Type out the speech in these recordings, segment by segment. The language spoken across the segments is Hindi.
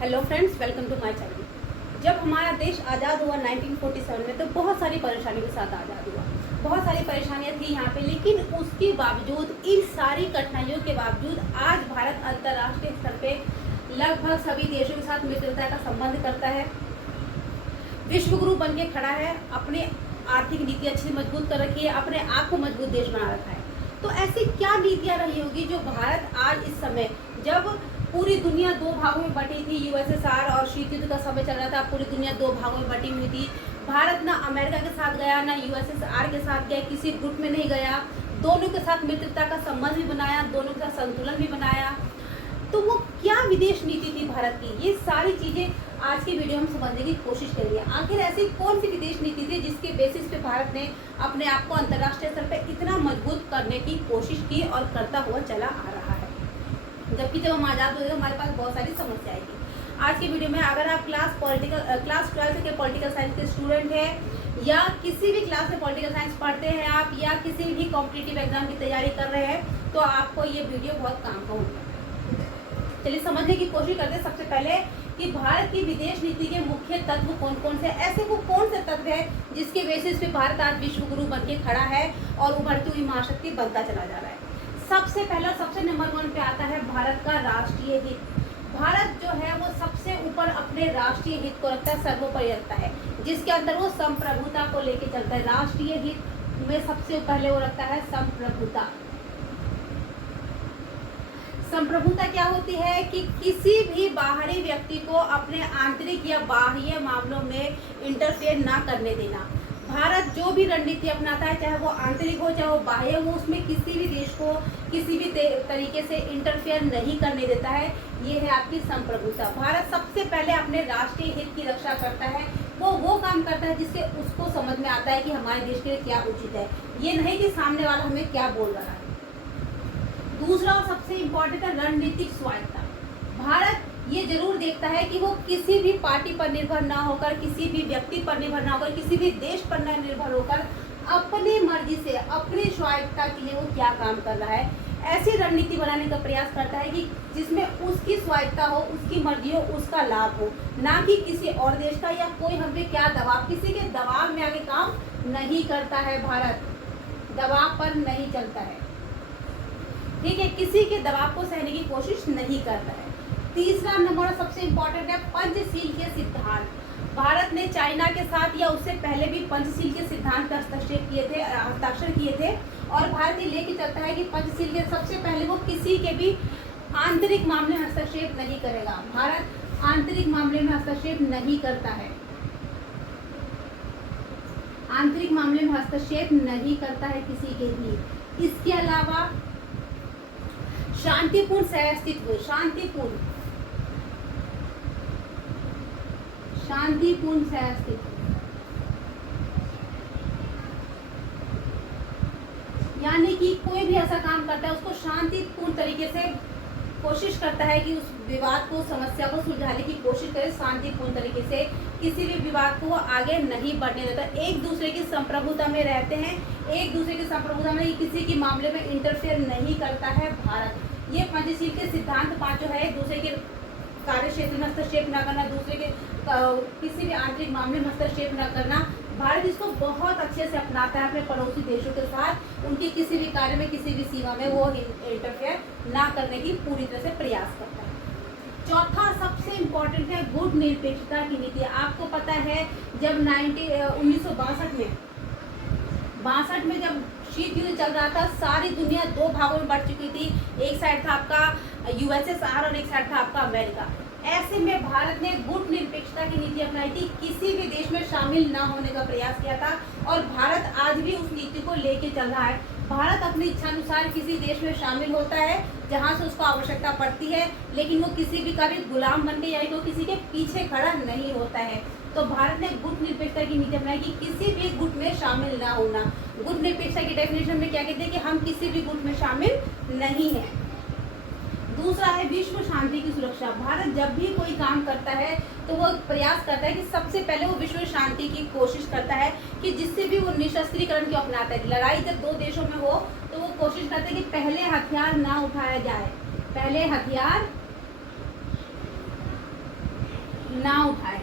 Hello friends, welcome to my channel. जब हमारा देश आज़ाद हुआ 1947 में तो बहुत सारी परेशानियों के साथ आज़ाद हुआ। बहुत सारी परेशानियां थी यहाँ पे, लेकिन उसके बावजूद, इन सारी कठिनाइयों के बावजूद आज भारत अंतर्राष्ट्रीय स्तर पे लगभग सभी देशों के साथ मित्रता का संबंध करता है, विश्व गुरु बन के खड़ा है, अपनी आर्थिक नीति अच्छी मजबूत कर रखी है, अपने आप को मजबूत देश बना रखा है। तो ऐसी क्या नीतियाँ रही होगी जो भारत आज इस समय, जब पूरी दुनिया दो भागों में बटी थी, यूएसएसआर और शीत युद्ध का समय चल रहा था, पूरी दुनिया दो भागों में बटी हुई थी। भारत ना अमेरिका के साथ गया, ना यूएसएसआर के साथ गया, किसी गुट में नहीं गया, दोनों के साथ मित्रता का संबंध भी बनाया, दोनों के साथ संतुलन भी बनाया। तो वो क्या विदेश नीति थी भारत की, ये सारी चीज़ें आज की वीडियो में समझने की कोशिश करेंगे। आखिर ऐसी कौन सी विदेश नीति थी जिसके बेसिस पे भारत ने अपने आप को अंतर्राष्ट्रीय स्तर पे इतना मजबूत करने की कोशिश की और करता हुआ चला आ रहा है। जबकि जब हम आज़ाद हुए तो हमारे पास बहुत सारी समस्याएं थी। आज की वीडियो में अगर आप क्लास 12 के पॉलिटिकल साइंस के स्टूडेंट हैं या किसी भी क्लास में पॉलिटिकल साइंस पढ़ते हैं आप, या किसी भी कॉम्पिटिटिव एग्जाम की तैयारी कर रहे हैं, तो आपको ये वीडियो बहुत काम का होगा। चलिए समझने की कोशिश करते हैं। सबसे पहले कि भारत की विदेश नीति के मुख्य तत्व कौन कौन से, ऐसे वो कौन से तत्व है जिसके बेसिस पे भारत आज विश्व गुरु बन के खड़ा है और उभरती हुई महाशक्ति बनता चला जा रहा है। सबसे पहला, सबसे नंबर 1 पे आता है भारत का राष्ट्रीय हित। भारत जो है वो सबसे ऊपर अपने राष्ट्रीय हित को रखता है, सर्वोपरि रखता है, जिसके अंदर वो संप्रभुता को लेके चलता है। राष्ट्रीय हित में सबसे पहले वो रखता है संप्रभुता। संप्रभुता क्या होती है कि किसी भी बाहरी व्यक्ति को अपने आंतरिक या बाह्य मामलों में इंटरफेयर ना करने देना। भारत जो भी रणनीति अपनाता है, चाहे वो आंतरिक हो चाहे वो बाह्य हो, उसमें किसी भी देश को किसी भी तरीके से इंटरफेयर नहीं करने देता है। ये है आपकी संप्रभुता। भारत सबसे पहले अपने राष्ट्रीय हित की रक्षा करता है। वो काम करता है जिससे उसको समझ में आता है कि हमारे देश के लिए क्या उचित है, ये नहीं कि सामने वाला हमें क्या बोल रहा है। दूसरा और सबसे इम्पोर्टेंट है रणनीतिक स्वायत्तता। भारत ये जरूर देखता है कि वो किसी भी पार्टी पर निर्भर ना होकर, किसी भी व्यक्ति पर निर्भर ना होकर, किसी भी देश पर ना निर्भर होकर अपनी मर्जी से, अपनी स्वायत्तता के लिए वो क्या काम कर रहा है। ऐसी रणनीति बनाने का प्रयास करता है कि जिसमें उसकी स्वायत्तता हो, उसकी मर्जी हो, उसका लाभ हो, ना कि किसी और देश का या कोई हम पे क्या दबाव, किसी के दबाव में आगे काम नहीं करता है। भारत दबाव पर नहीं चलता है, ठीक है, किसी के दबाव को सहने की कोशिश नहीं करता है। तीसरा नंबर सबसे इम्पोर्टेंट है पंचशील के सिद्धांत। भारत ने चाइना के साथ या उससे पहले भी पंचशील के सिद्धांत का हस्ताक्षर किए थे और भारत ये लेके चलता है कि पंचशील के सबसे पहले वो किसी के भी आंतरिक मामले में हस्तक्षेप नहीं करेगा। भारत आंतरिक मामले में हस्तक्षेप नहीं करता है, आंतरिक मामले में हस्तक्षेप नहीं करता है किसी के भी। इसके अलावा शांतिपूर्ण सहअस्तित्व, शांतिपूर्ण सहअस्तित्व, यानी कि कोई भी ऐसा काम करता है उसको शांतिपूर्ण तरीके से कोशिश करता है कि उस विवाद को, समस्या को सुलझाने की कोशिश करे शांतिपूर्ण तरीके से, किसी भी विवाद को आगे नहीं बढ़ने देता। एक दूसरे की संप्रभुता में रहते हैं, एक दूसरे की संप्रभुता में किसी के मामले में इंटरफेयर नहीं करता है भारत। ये पंचशील के सिद्धांत 5 जो है, एक दूसरे के कार्य क्षेत्र में हस्तक्षेप न करना, दूसरे के किसी भी आंतरिक मामले में हस्तक्षेप न करना, भारत इसको बहुत अच्छे से अपनाता है अपने पड़ोसी देशों के साथ। उनके किसी भी कार्य में, किसी भी सीमा में वो इंटरफेयर ना करने की पूरी तरह से प्रयास करता है। चौथा सबसे इम्पोर्टेंट है गुट निरपेक्षता की नीति। आपको पता है जब 1962 में जब शीत युद्ध चल रहा था, सारी दुनिया दो भागों में बढ़ चुकी थी। एक साइड था आपका यूएसएसआर और एक साइड था आपका अमेरिका। ऐसे में भारत ने गुट निरपेक्षता की नीति अपनाई थी, किसी भी देश में शामिल ना होने का प्रयास किया था और भारत आज भी उस नीति को लेके चल रहा है। भारत अपनी इच्छानुसार किसी देश में शामिल होता है जहां से उसको आवश्यकता पड़ती है, लेकिन वो किसी भी का भी गुलाम बन के या तो किसी के पीछे खड़ा नहीं होता है। तो भारत ने गुट निरपेक्षता की नीति अपनाई कि किसी भी गुट में शामिल ना होना। गुट निरपेक्षता की डेफिनेशन में क्या कहते हैं कि हम किसी भी गुट में शामिल नहीं हैं। दूसरा है विश्व शांति की सुरक्षा। भारत जब भी कोई काम करता है तो वो प्रयास करता है कि सबसे पहले वो विश्व शांति की कोशिश करता है कि जिससे भी वो निशस्त्रीकरण को अपनाता है। लड़ाई जब दो देशों में हो तो वो कोशिश करते हैं कि पहले हथियार ना उठाया जाए, पहले हथियार ना उठाए।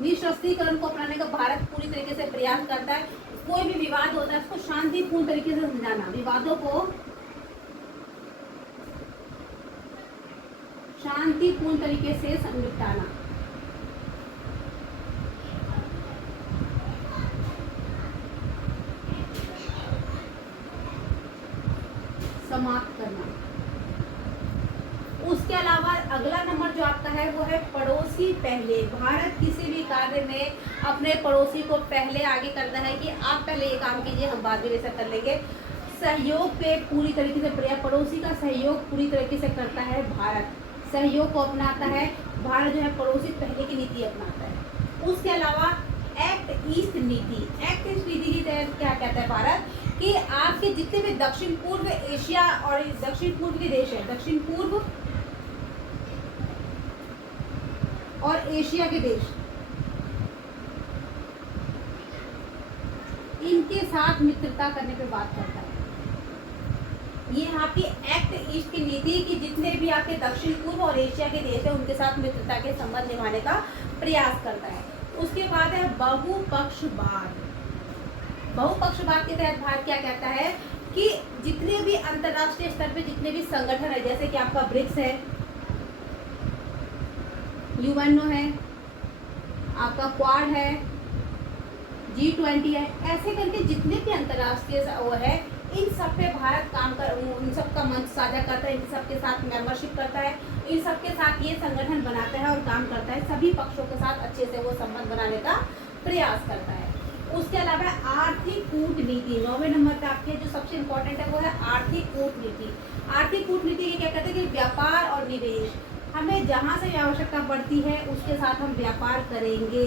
निःशस्त्रीकरण को अपनाने का भारत पूरी तरीके से प्रयास करता है। कोई भी विवाद होता है उसको शांतिपूर्ण तरीके से समझाना, विवादों को शांतिपूर्ण तरीके से निपटाना। समाप्त करना। उसके अलावा अगला नंबर जो आपका है वो है पड़ोसी पहले। भारत किसी भी कार्य में अपने पड़ोसी को पहले आगे करता है कि आप पहले ये काम कीजिए, हम बाद में ऐसा कर लेंगे। सहयोग पे पूरी तरीके से प्रयास, पड़ोसी का सहयोग पूरी तरीके से करता है भारत, सहयोग को अपनाता है भारत, जो है पड़ोसी पहले की नीति अपनाता है। उसके अलावा एक्ट ईस्ट नीति, एक्ट ईस्ट नीति के तहत क्या कहता है भारत कि आपके जितने भी दक्षिण पूर्व एशिया और दक्षिण पूर्व के देश हैं, दक्षिण पूर्व और एशिया के देश, इनके साथ मित्रता करने पे बात करता है। ये आपकी एक्ट ईस्ट की नीति की जितने भी आपके दक्षिण पूर्व और एशिया के देश है उनके साथ मित्रता के संबंध निभाने का प्रयास करता है। उसके बाद है बहुपक्षवाद। बहुपक्षवाद के तहत भारत क्या कहता है कि जितने भी अंतर्राष्ट्रीय स्तर पे जितने भी संगठन है, जैसे कि आपका ब्रिक्स है, यूएनओ है, आपका क्वाड है, G20 है, ऐसे करके जितने भी अंतर्राष्ट्रीय वो है इन सब पे भारत काम कर, उन सब का मंच साझा करता है, इन सब के साथ मेंबरशिप करता है, इन सब के साथ ये संगठन बनाता है और काम करता है, सभी पक्षों के साथ अच्छे से वो संबंध बनाने का प्रयास करता है। उसके अलावा आर्थिक कूटनीति, 9वें नंबर पे आपके जो सबसे इम्पोर्टेंट है वो है आर्थिक कूटनीति। आर्थिक कूटनीति के क्या कहते हैं कि व्यापार और निवेश, हमें जहाँ से आवश्यकता पड़ती है उसके साथ हम व्यापार करेंगे।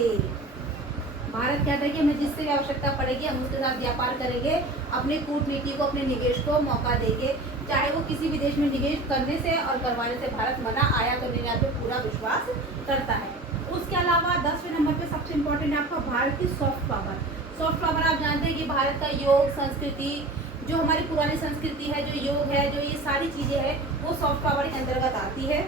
भारत कहता है कि हमें जिससे भी आवश्यकता पड़ेगी हम उसके साथ व्यापार करेंगे, अपने कूटनीति को, अपने निवेश को मौका देंगे, चाहे वो किसी भी देश में निवेश करने से और करवाने से भारत मना, आयात और निर्यात पे पूरा विश्वास करता है। उसके अलावा 10वें नंबर पे सबसे इम्पोर्टेंट है आपका भारत की सॉफ्ट पावर। सॉफ्ट पावर आप जानते हैं कि भारत का योग, संस्कृति, जो हमारी पुरानी संस्कृति है, जो योग है, जो ये सारी चीज़ें हैं वो सॉफ्ट पावर के अंतर्गत आती है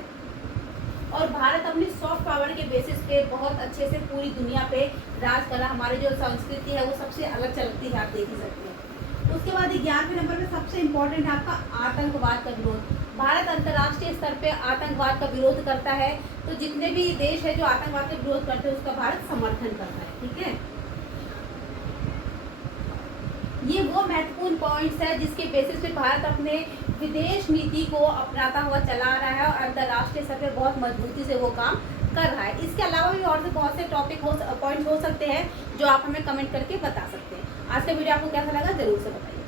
और भारत अपनी सॉफ्ट पावर के बेसिस पे बहुत अच्छे से पूरी दुनिया पे राज करा। हमारी जो संस्कृति है वो सबसे अलग चलती है, आप देख ही सकते हैं। उसके बाद 11वें नंबर पे सबसे इम्पोर्टेंट है आपका आतंकवाद का विरोध। भारत अंतर्राष्ट्रीय स्तर पे आतंकवाद का विरोध करता है, तो जितने भी देश है जो आतंकवाद का विरोध करते हैं उसका भारत समर्थन करता है। ठीक है, ये वो महत्वपूर्ण पॉइंट्स है जिसके बेसिस पे भारत अपने विदेश नीति को अपनाता हुआ चला रहा है और अंतर्राष्ट्रीय स्तर पे बहुत मजबूती से वो काम कर रहा है। इसके अलावा भी और से बहुत से पॉइंट्स हो सकते हैं जो आप हमें कमेंट करके बता सकते हैं। आज का वीडियो आपको कैसा लगा जरूर से बताइए।